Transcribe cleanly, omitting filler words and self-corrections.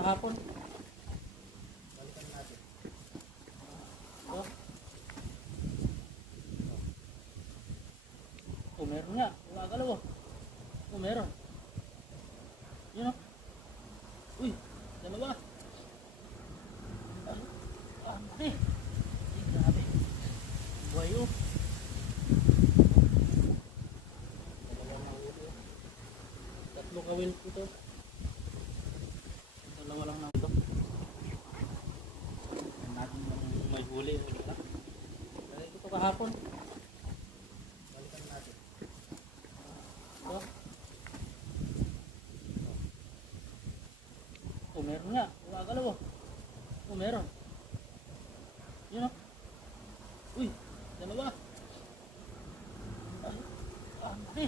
kahapon. Balikan natin. Oh. Oh, meron nga. Gumagalaw oh. Oh, meron. Yun oh. Uy, dalawa. Ay, grabe. Buhay oh. Dalawang mahuli. Tatlo kawil po ito. Dalawa lang na ito. Natin yung may huli. Ito kahapon. Balikan natin. Oh. Oh, meron nga. Gumagalaw oh. Oh, meron. Yun oh. Uy, dalawa. Ay,